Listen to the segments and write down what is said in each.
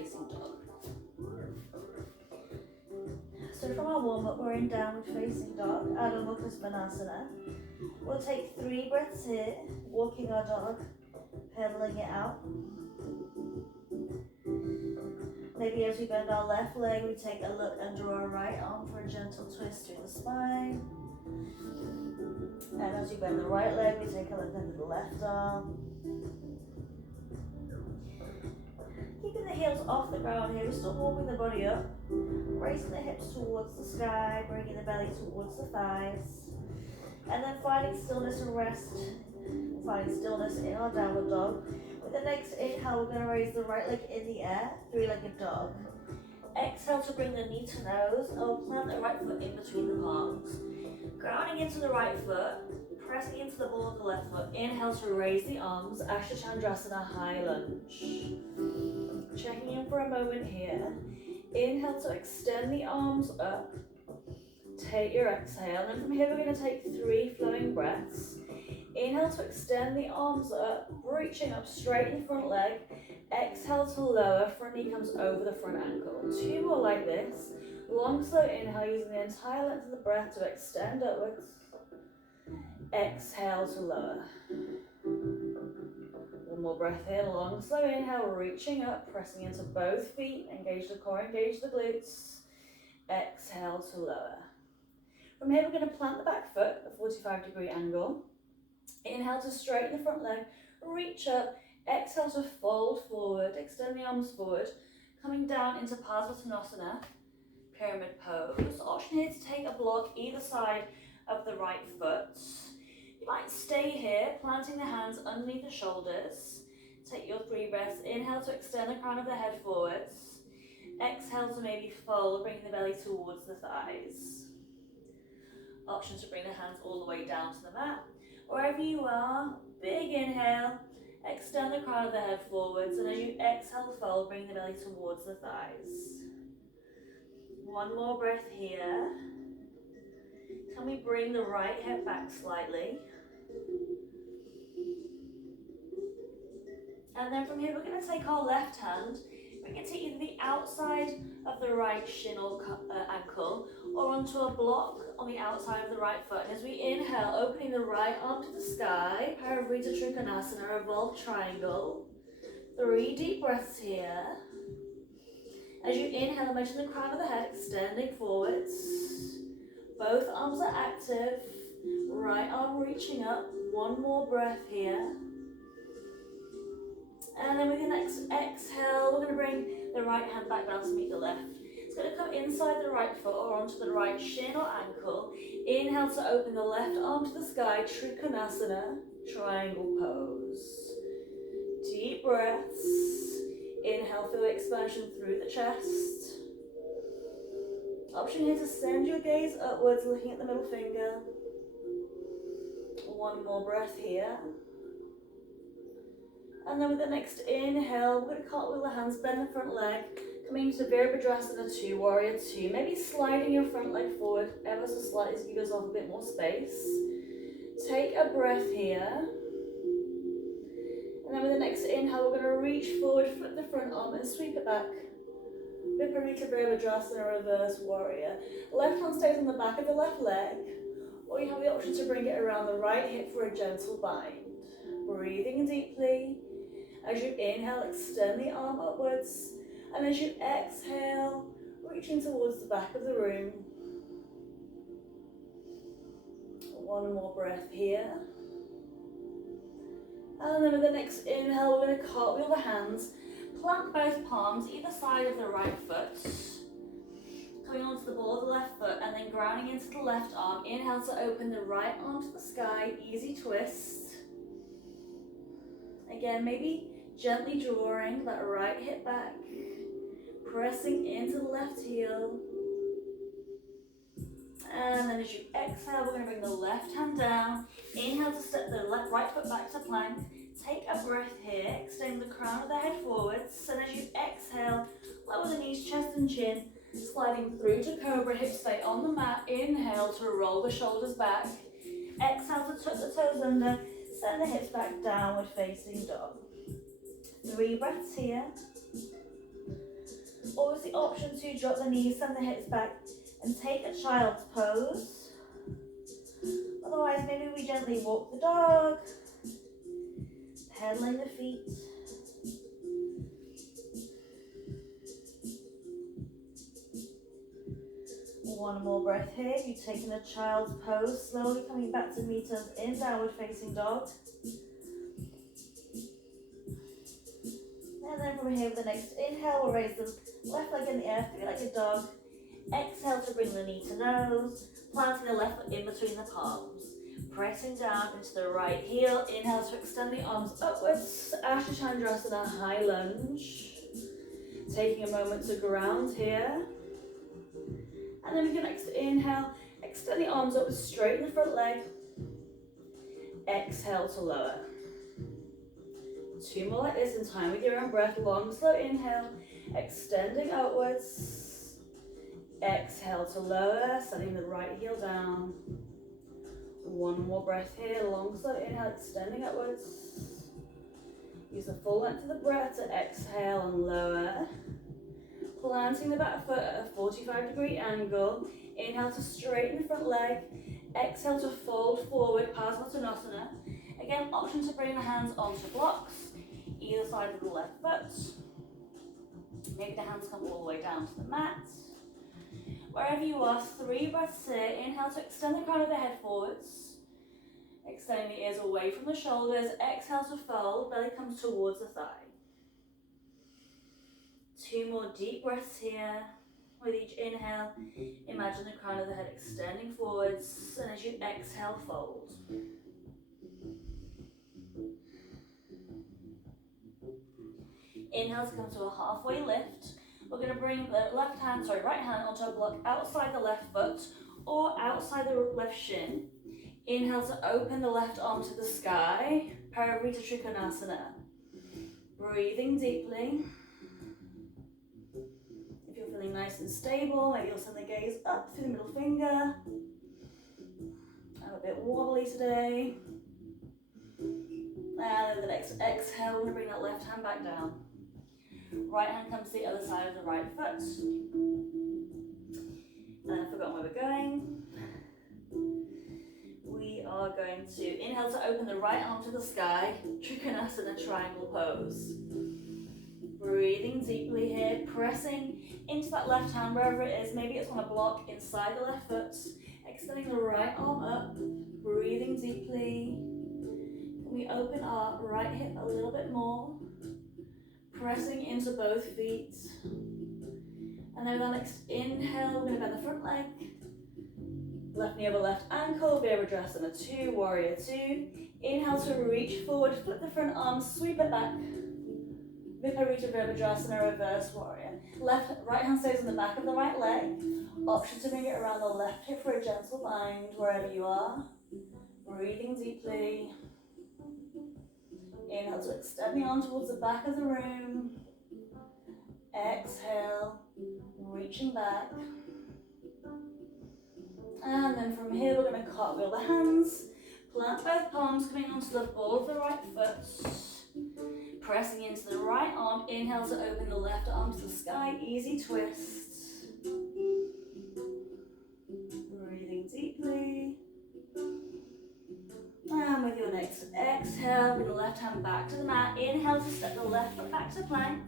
Facing dog. So from our warm-up, we're in downward facing dog, Adho Mukha Svanasana. We'll take 3 breaths here, walking our dog, pedaling it out. Maybe as we bend our left leg, we take a look under our right arm for a gentle twist through the spine. And as we bend the right leg, we take a look under the left arm. Keeping the heels off the ground here, we're still warming the body up. Raising the hips towards the sky, bringing the belly towards the thighs. And then finding stillness and rest. Finding stillness in our downward dog. With the next inhale, we're going to raise the right leg in the air, 3-legged dog. Exhale to bring the knee to nose, and we'll plant the right foot in between the palms. Grounding into the right foot, pressing into the ball of the left foot. Inhale to raise the arms, Ashtachandrasana, high lunge. Checking in for a moment here. Inhale to extend the arms up. Take your exhale, and from here we're going to take 3 flowing breaths. Inhale to extend the arms up, reaching up straight in the front leg. Exhale to lower, front knee comes over the front ankle. 2 more like this. Long, slow inhale, using the entire length of the breath to extend upwards. Exhale to lower. 1 more breath here, long, slow inhale, reaching up, pressing into both feet. Engage the core, engage the glutes. Exhale to lower. From here, we're going to plant the back foot, a 45-degree angle. Inhale to straighten the front leg, reach up. Exhale to fold forward, extend the arms forward, coming down into Parsvottanasana, pyramid pose. Option here to take a block either side of the right foot. You might stay here, planting the hands underneath the shoulders. Take your 3 breaths. Inhale to extend the crown of the head forwards. Exhale to maybe fold, bringing the belly towards the thighs. Option to bring the hands all the way down to the mat. Wherever you are, big inhale, extend the crown of the head forwards, and as you exhale, fold, bring the belly towards the thighs. 1 more breath here. Can we bring the right hip back slightly? And then from here, we're going to take our left hand, bring it to either the outside of the right shin or ankle, or onto a block on the outside of the right foot. And as we inhale, opening the right arm to the sky, Parivrtta Trikonasana, revolved triangle. 3 deep breaths here. As you inhale, imagine the crown of the head extending forwards. Both arms are active. Right arm reaching up. 1 more breath here. And then with your next exhale, we're going to bring the right hand back down to meet the left. It's going to come inside the right foot or onto the right shin or ankle. Inhale to open the left arm to the sky, Trikonasana, triangle pose. Deep breaths. Inhale, feel the expansion through the chest. Option here to send your gaze upwards, looking at the middle finger. 1 more breath here. And then with the next inhale, we're going to cartwheel the hands, bend the front leg, coming to Virabhadrasana 2, Warrior 2. Maybe sliding your front leg forward ever so slightly to give yourself a bit more space. Take a breath here. And then with the next inhale, we're going to reach forward, flip the front arm and sweep it back. Viparita Virabhadrasana, reverse warrior. Left hand stays on the back of the left leg, or you have the option to bring it around the right hip for a gentle bind. Breathing deeply. As you inhale, extend the arm upwards. And as you exhale, reaching towards the back of the room. 1 more breath here. And then with the next inhale, we're going to cartwheel the hands. Plant both palms either side of the right foot. Coming onto the ball of the left foot and then grounding into the left arm. Inhale to open the right arm to the sky, easy twist. Again, maybe gently drawing that right hip back, pressing into the left heel. And then as you exhale, we're going to bring the left hand down. Inhale to step the right foot back to plank. Take a breath here, extend the crown of the head forwards. And as you exhale, lower the knees, chest and chin, sliding through to cobra, hips stay on the mat. Inhale to roll the shoulders back. Exhale to tuck the toes under. Send the hips back, downward facing dog. 3 breaths here. the option to drop the knees, send the hips back, and take a child's pose. Otherwise, maybe we gently walk the dog, pedaling the feet. One more breath here. You've taken a child's pose, slowly coming back to meet us in downward facing dog. And then from here, with the next inhale, we'll raise the left leg in the air, feel like a dog. Exhale to bring the knee to nose, planting the left foot in between the palms. Pressing down into the right heel. Inhale to extend the arms upwards. Ashtachandrasana, high lunge. Taking a moment to ground here. And then we can inhale, extend the arms upwards, straighten the front leg. Exhale to lower. Two more like this in time with your own breath. Long, slow inhale, extending upwards. Exhale to lower, setting the right heel down. One more breath here. Long, slow inhale, extending upwards. Use the full length of the breath to exhale and lower. Planting the back foot at a 45-degree angle. Inhale to straighten the front leg. Exhale to fold forward, Padmasana. Again, option to bring the hands onto blocks, either side of the left foot. Maybe the hands come all the way down to the mat. Wherever you are, 3 breaths here. Inhale to extend the crown of the head forwards. Extending the ears away from the shoulders. Exhale to fold, belly comes towards the thigh. 2 more deep breaths here. With each inhale, imagine the crown of the head extending forwards, and as you exhale, fold. Inhale to come to a halfway lift. We're going to bring the right hand onto a block outside the left foot or outside the left shin. Inhale to open the left arm to the sky, Parivrita Trikonasana. Breathing deeply. If you're feeling nice and stable, maybe you'll send the gaze up through the middle finger. I'm a bit wobbly today. And then the next exhale, we're going to bring that left hand back down. Right hand comes to the other side of the right foot. And I've forgotten where we're going. We are going to inhale to open the right arm to the sky, Trikonasana, triangle pose. Breathing deeply here, pressing into that left hand wherever it is. Maybe it's on a block inside the left foot. Extending the right arm up, breathing deeply. Can we open our right hip a little bit more? Pressing into both feet. And then the next inhale, we're going to bend the front leg. Left knee over left ankle, Virabhadrasana 2, Warrior 2. Inhale to reach forward, flip the front arm, sweep it back. Viparita Virabhadrasana, reverse warrior. Right hand stays on the back of the right leg. Option to bring it around the left hip for a gentle bind, wherever you are. Breathing deeply. Inhale to extend the arm towards the back of the room. Exhale, reaching back. And then from here, we're going to cartwheel the hands. Plant both palms, coming onto the ball of the right foot. Pressing into the right arm. Inhale to open the left arm to the sky. Easy twist. Breathing deeply. And with your next exhale, bring the left hand back to the mat. Inhale to step the left foot back to plank.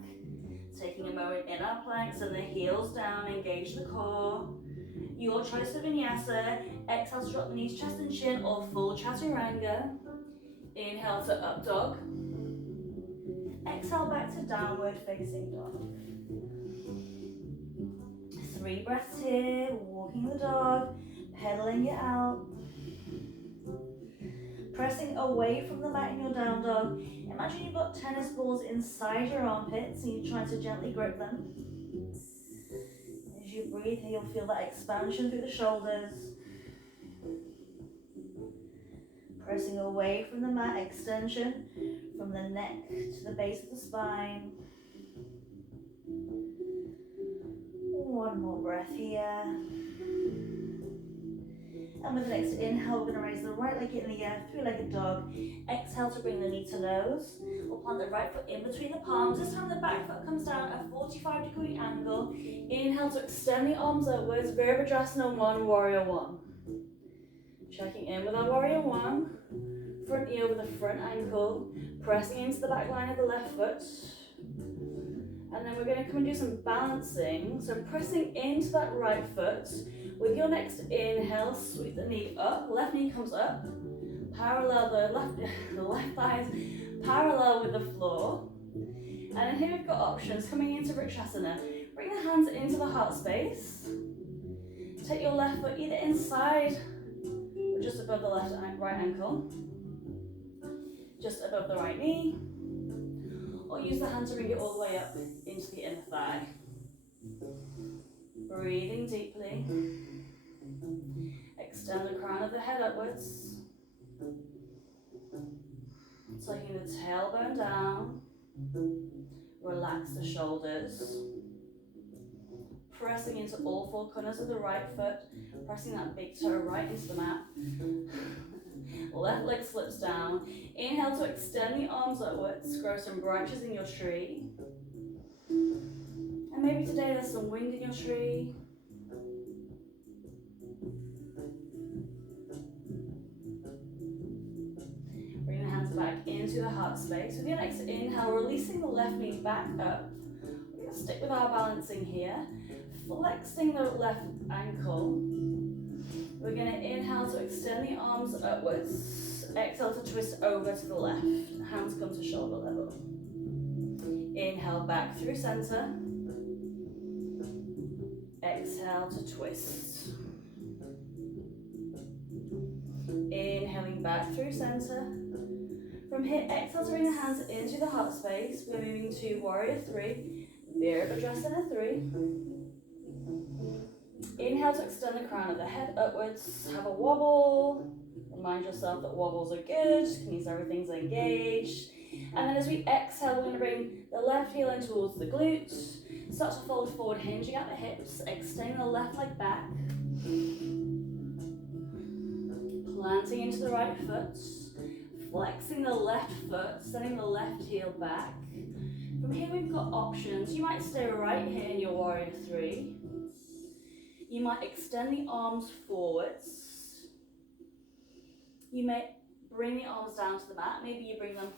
Taking a moment in our plank, send the heels down, engage the core. Your choice for Vinyasa. Exhale to drop the knees, chest and chin, or full Chaturanga. Inhale to up dog. Exhale back to downward facing dog. 3 breaths here, walking the dog, pedaling it out. Pressing away from the mat in your down dog. Imagine you've got tennis balls inside your armpits and you're trying to gently grip them. As you breathe here, you'll feel that expansion through the shoulders. Pressing away from the mat, extension from the neck to the base of the spine. One more breath here. And with the next inhale, we're going to raise the right leg in the air, three-legged dog. Exhale to bring the knee to nose. We'll plant the right foot in between the palms. This time the back foot comes down at a 45-degree angle. Inhale to extend the arms upwards. Virabhadrasana 1, Warrior 1. Checking in with our Warrior 1. Front knee over the front ankle. Pressing into the back line of the left foot. And then we're going to come and do some balancing. So pressing into that right foot. With your next inhale, sweep the knee up. Left knee comes up. Parallel the left thighs parallel with the floor. And then here we've got options coming into Vrikshasana. Bring the hands into the heart space. Take your left foot either inside or just above the right ankle. Just above the right knee. Or use the hand to bring it all the way up into the inner thigh. Breathing deeply. Extend the crown of the head upwards. Taking the tailbone down. Relax the shoulders. Pressing into all four corners of the right foot. Pressing that big toe right into the mat. Left leg slips down. Inhale to extend the arms upwards. Grow some branches in your tree. And maybe today there's some wind in your tree. Bring the hands back into the heart space. With your next inhale, releasing the left knee back up. We're going to stick with our balancing here. Flexing the left ankle. We're going to inhale to extend the arms upwards. Exhale to twist over to the left. Hands come to shoulder level. Inhale back through center. Exhale to twist. Inhaling back through center. From here, exhale to bring the hands into the heart space. We're moving to Warrior 3. Virabhadrasana 3. Inhale to extend the crown of the head upwards. Have a wobble. Remind yourself that wobbles are good. Means everything's engaged. And then as we exhale, we're going to bring the left heel in towards the glutes. Start to fold forward, hinging at the hips. Extending the left leg back. Planting into the right foot. Flexing the left foot. Sending the left heel back. From here we've got options. You might stay right here in your Warrior 3. You might extend the arms forwards. You may bring the arms down to the mat. Maybe you bring them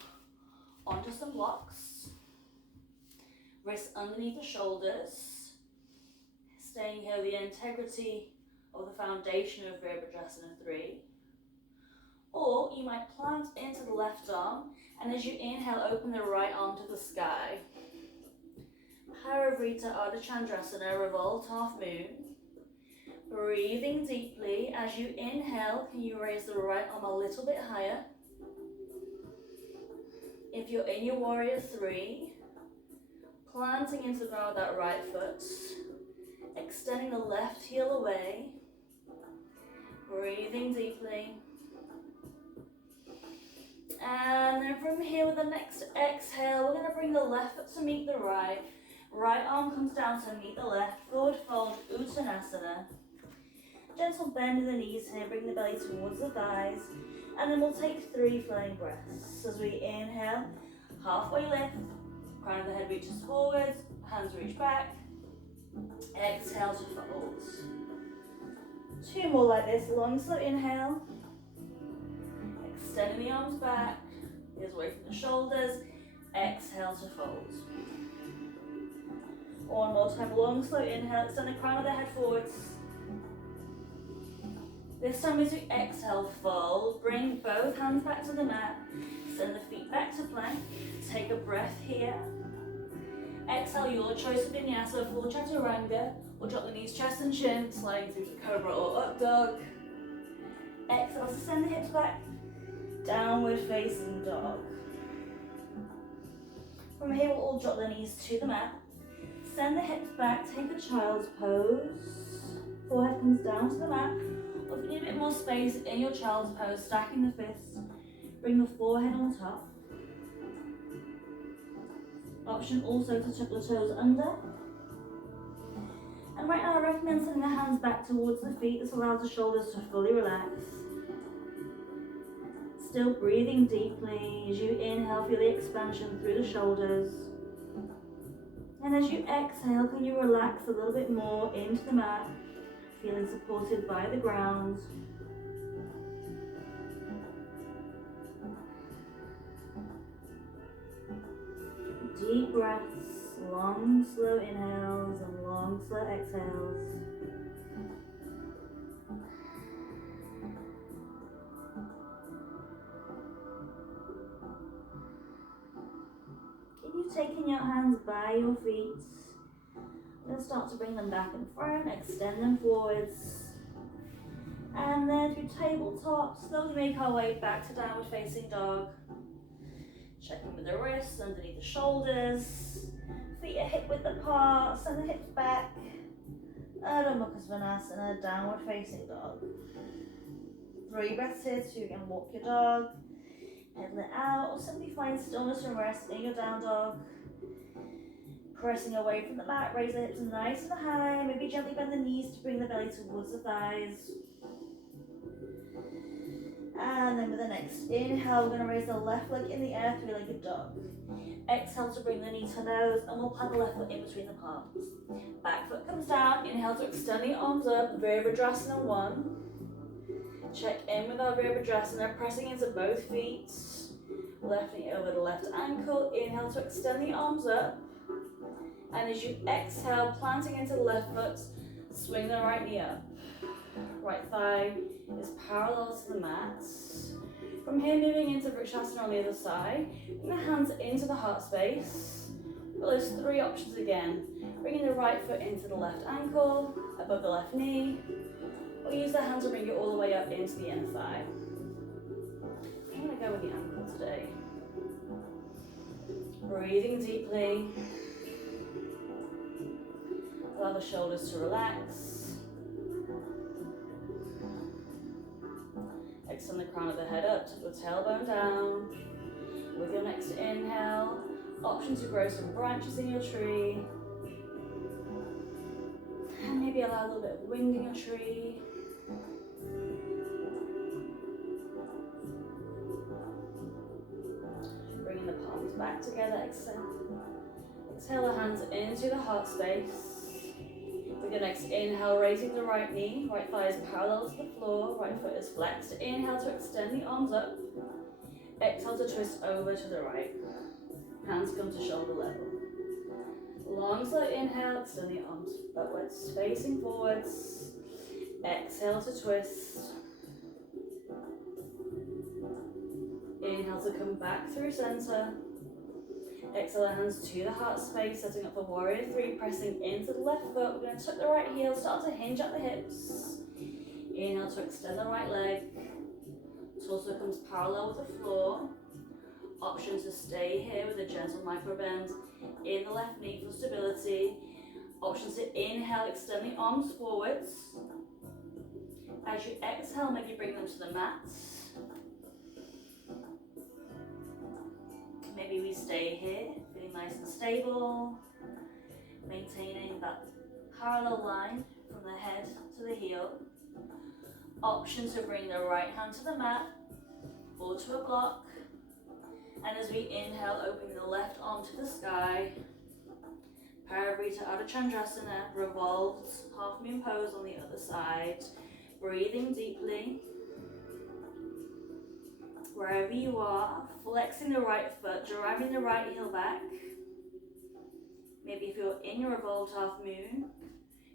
onto some blocks. Wrists underneath the shoulders. Staying here with the integrity of the foundation of Virabhadrasana 3. Or you might plant into the left arm, and as you inhale, open the right arm to the sky. Parivrita Ardha Chandrasana, revolved half moon. Breathing deeply. As you inhale, can you raise the right arm a little bit higher? If you're in your Warrior 3, planting into the ground with that right foot, extending the left heel away, breathing deeply. And then from here with the next exhale, we're going to bring the left foot to meet the right. Right arm comes down to meet the left. Forward fold, Uttanasana. Gentle bend in the knees here, bring the belly towards the thighs. And then we'll take 3 flowing breaths. As we inhale, halfway lift. Crown of the head reaches forwards, hands reach back. Exhale to fold. 2 more like this, long slow inhale. Extending the arms back, ears away from the shoulders. Exhale to fold. One more time, long slow inhale, extend the crown of the head forwards. This time as we exhale, fold, bring both hands back to the mat, send the feet back to plank, take a breath here. Exhale, your choice of Vinyasa, full Chaturanga, or drop the knees, chest and chin, sliding through to Cobra or Up Dog. Exhale to send the hips back, downward facing dog. From here we'll all drop the knees to the mat, send the hips back, take a child's pose, forehead comes down to the mat. Or if you need a bit more space in your child's pose, stacking the fists, bring the forehead on top. Option also to tuck the toes under. And right now recommend sending the hands back towards the feet. This allows the shoulders to fully relax. Still breathing deeply. As you inhale, feel the expansion through the shoulders. And as you exhale, can you relax a little bit more into the mat, feeling supported by the ground. Deep breaths, long, slow inhales and long, slow exhales. Keep you taking your hands by your feet. Then start to bring them back in front, extend them forwards. And then through tabletop, slowly make our way back to downward facing dog. Checking with the wrists underneath the shoulders. Feet are hip width apart, send the hips back. Adho Mukha Svanasana, downward facing dog. 3 breaths here, so you can walk your dog. Pedal it out, or simply find stillness and rest in your down dog. Pressing away from the mat, raise the hips nice and high. Maybe gently bend the knees to bring the belly towards the thighs. And then with the next inhale, we're going to raise the left leg in the air, 3-legged dog. Exhale to bring the knee to nose, and we'll plant the left foot in between the palms. Back foot comes down, inhale to extend the arms up, Virabhadrasana 1. Check in with our Virabhadrasana, pressing into both feet. Left knee over the left ankle, inhale to extend the arms up. And as you exhale, planting into the left foot, swing the right knee up. Right thigh is parallel to the mat. From here, moving into Vrikshasana on the other side. Bring the hands into the heart space. Well, there's 3 options again. Bringing the right foot into the left ankle, above the left knee, or use the hands to bring it all the way up into the inner thigh. I'm going to go with the ankle today. Breathing deeply. Allow the shoulders to relax. Extend the crown of the head up, tuck the tailbone down. With your next inhale, option to grow some branches in your tree. And maybe allow a little bit of wind in your tree. Bringing the palms back together, exhale the hands into the heart space. With your next inhale, raising the right knee, right thigh is parallel to the floor, right foot is flexed. Inhale to extend the arms up. Exhale to twist over to the right. Hands come to shoulder level. Long slow inhale, extend the arms upwards, facing forwards. Exhale to twist. Inhale to come back through center. Exhale the hands to the heart space, setting up for warrior 3, pressing into the left foot. We're going to tuck the right heel, start to hinge at the hips. Inhale to extend the right leg. Torso comes parallel with the floor. Option to stay here with a gentle micro bend in the left knee for stability. Option to inhale, extend the arms forwards. As you exhale, maybe bring them to the mat. Maybe we stay here, feeling nice and stable, maintaining that parallel line from the head to the heel. Option to bring the right hand to the mat or to a block. And as we inhale, opening the left arm to the sky. Parivrita Ardha Chandrasana, revolved half moon pose on the other side. Breathing deeply. Wherever you are, flexing the right foot, driving the right heel back. Maybe if you're in your revolved half moon,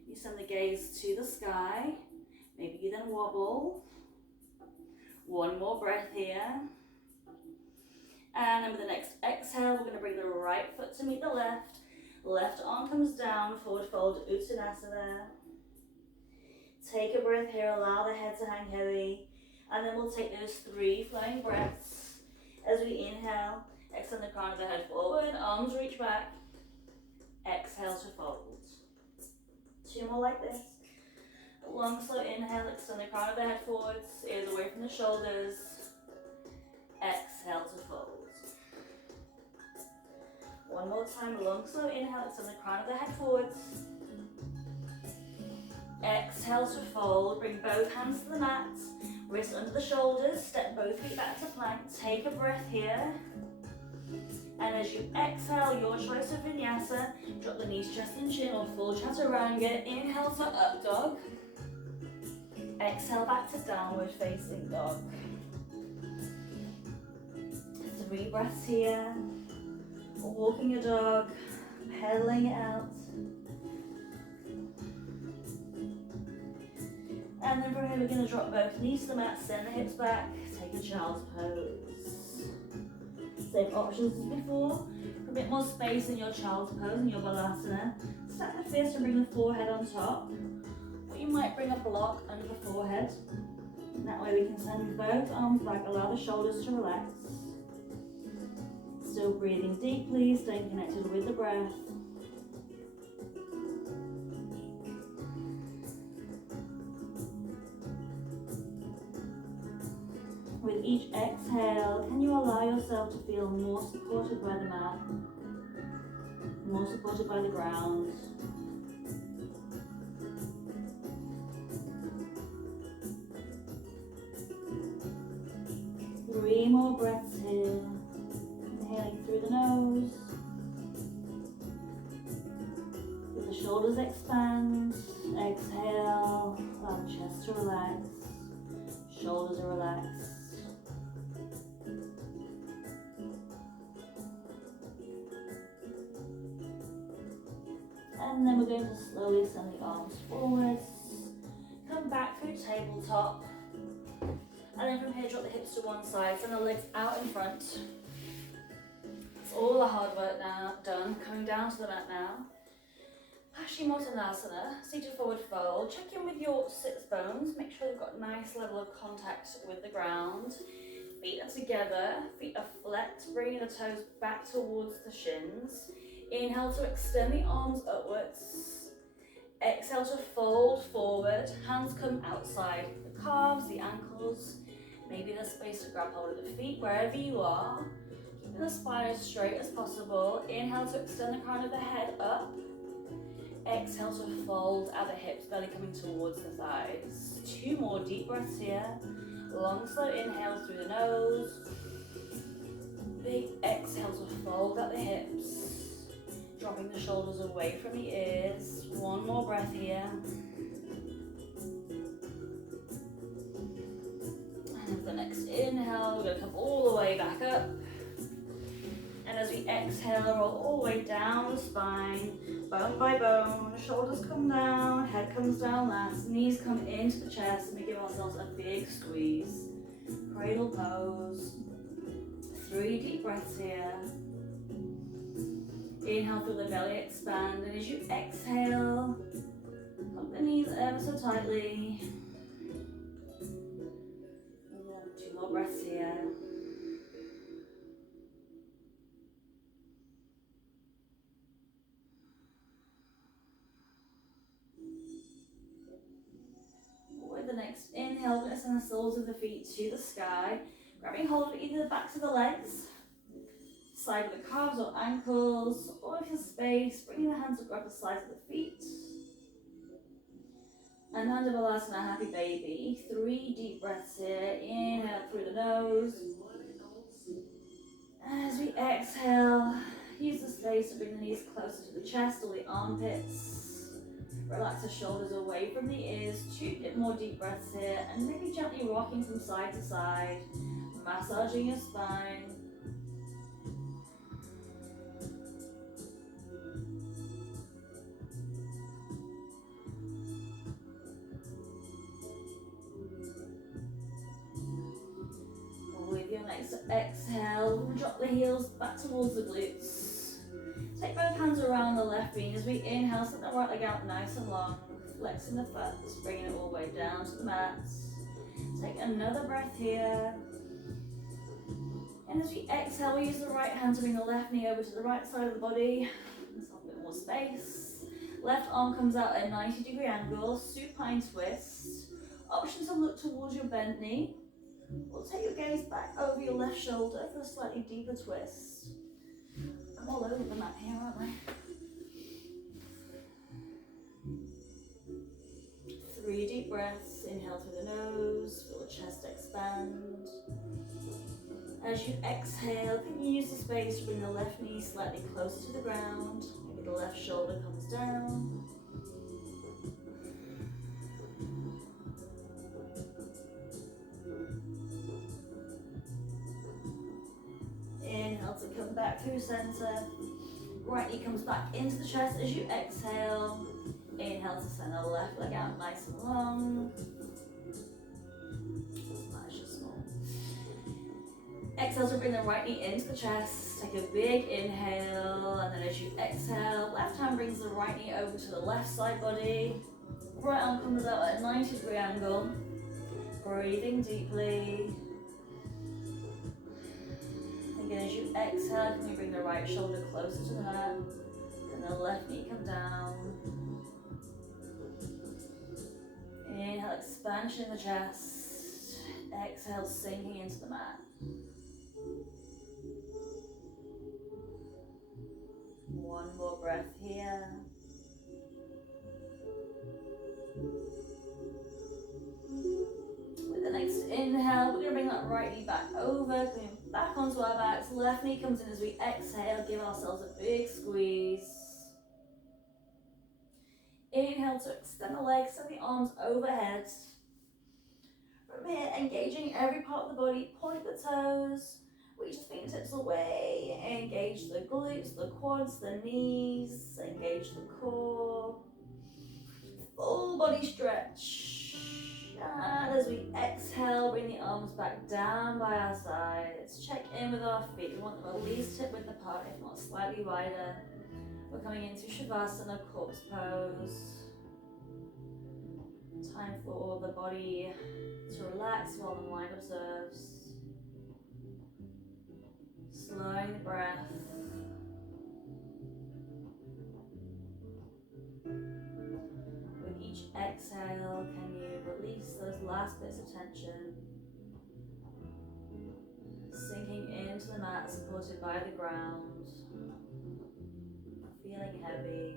you send the gaze to the sky. Maybe you then wobble. One more breath here. And then with the next exhale, we're going to bring the right foot to meet the left. Left arm comes down, forward fold, Uttanasana there. Take a breath here, allow the head to hang heavy. And then we'll take those 3 flowing breaths. As we inhale, extend the crown of the head forward, arms reach back. Exhale to fold. 2 more like this. Long, slow inhale, extend the crown of the head forwards, ears away from the shoulders. Exhale to fold. One more time, long, slow inhale, extend the crown of the head forwards. exhale to fold. Bring both hands to the mat. Wrists under the shoulders. Step both feet back to plank. Take a breath here. And as you exhale, your choice of vinyasa, drop the knees, chest and chin, or full chaturanga. Inhale to up dog. Exhale back to downward facing dog. 3 breaths here. Walking your dog, pedaling it out. And then from here we're going to drop both knees to the mat, send the hips back, take a child's pose. Same options as before. For a bit more space in your child's pose, in your balasana, stack the fists and bring the forehead on top. Or you might bring a block under the forehead. And that way we can send both arms back, allow the shoulders to relax. Still breathing deeply, staying connected with the breath. With each exhale, can you allow yourself to feel more supported by the mat, more supported by the ground? Three more breaths here. Inhaling through the nose. Feel the shoulders expand. Exhale. Allow the chest to relax. Shoulders are relaxed. And then we're going to slowly send the arms forwards. Come back through tabletop. And then from here, drop the hips to one side. Send the legs out in front. It's all the hard work now done. Coming down to the mat now. Paschimottanasana, seated forward fold. Check in with your sits bones. Make sure you've got a nice level of contact with the ground. Feet are together. Feet are flexed, bringing the toes back towards the shins. Inhale to extend the arms upwards. Exhale to fold forward. Hands come outside the calves, the ankles. Maybe there's space to grab hold of the feet wherever you are. Keeping the spine as straight as possible. Inhale to extend the crown of the head up. Exhale to fold out the hips, belly coming towards the thighs. 2 more deep breaths here. Long, slow inhale through the nose. Big exhale to fold out the hips. Dropping the shoulders away from the ears. 1 more breath here. And the next inhale, we're going to come all the way back up. And as we exhale, roll all the way down the spine, bone by bone. Shoulders come down, head comes down last, knees come into the chest, and we give ourselves a big squeeze. Cradle pose. 3 deep breaths here. Inhale, feel the belly expand, and as you exhale, lock the knees ever so tightly. 2 more breaths here. With the next inhale, we're going to send the soles of the feet to the sky, grabbing hold of either the backs of the legs, side of the calves or ankles, or if there's space, bringing the hands to grab the sides of the feet. And Nanda Balasana, happy baby. 3 deep breaths here. Inhale through the nose. As we exhale, use the space to bring the knees closer to the chest or the armpits. Relax the shoulders away from the ears. 2 more deep breaths here. And maybe gently rocking from side to side. Massaging your spine. With your next exhale, we'll drop the heels back towards the glutes. Take both hands around the left knee as we inhale, set the right leg out nice and long, flexing the foot, bringing it all the way down to the mat. Take another breath here. And as we exhale, we use the right hand to bring the left knee over to the right side of the body. Let's have a bit more space. Left arm comes out at a 90-degree angle, supine twist. Option to look towards your bent knee. We'll take your gaze back over your left shoulder for a slightly deeper twist. I'm all over the mat here, aren't I? 3 deep breaths. Inhale through the nose, feel the chest expand. As you exhale, can you use the space to bring the left knee slightly closer to the ground? Maybe the left shoulder comes down. Inhale to come back through center. Right knee comes back into the chest as you exhale. Inhale to send the left leg out nice and long. Nice and small. Exhale to bring the right knee into the chest. Take a big inhale, and then as you exhale, left hand brings the right knee over to the left side body. Right arm comes out at a 90-degree angle. Breathing deeply. Again, as you exhale, can you bring the right shoulder closer to the mat, and the left knee come down. Inhale, expansion in the chest. Exhale, sinking into the mat. One more breath here. With the next inhale, we're going to bring that right knee back over, coming back onto our backs. Left knee comes in as we exhale, give ourselves a big squeeze. Inhale to extend the legs, send the arms overhead. From here, engaging every part of the body, point the toes, reach the fingertips away, engage the glutes, the quads, the knees, engage the core. Full body stretch. And as we exhale, bring the arms back down by our sides. Check in with our feet. We want them at least hip width apart, if not slightly wider. We're coming into Shavasana, corpse pose. Time for the body to relax while the mind observes. Slowing the breath. With each exhale, can you release those last bits of tension? Sinking into the mat, supported by the ground. Feeling heavy.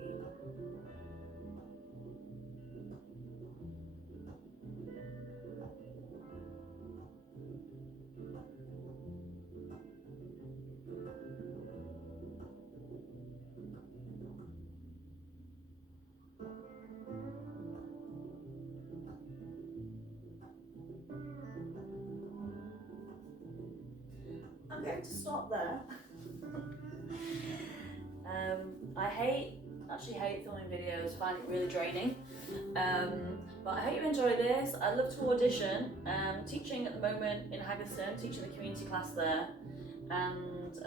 I'm going to stop there. I actually hate filming videos, find it really draining. But I hope you enjoy this. I'd love to audition. Teaching at the moment in Haggerston, teaching the community class there. And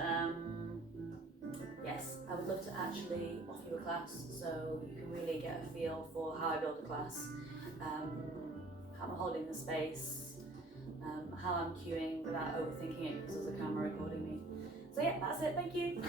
yes, I would love to actually offer you a class so you can really get a feel for how I build a class, how I'm holding the space, how I'm cueing without overthinking it because there's a camera recording me. So yeah, that's it, thank you.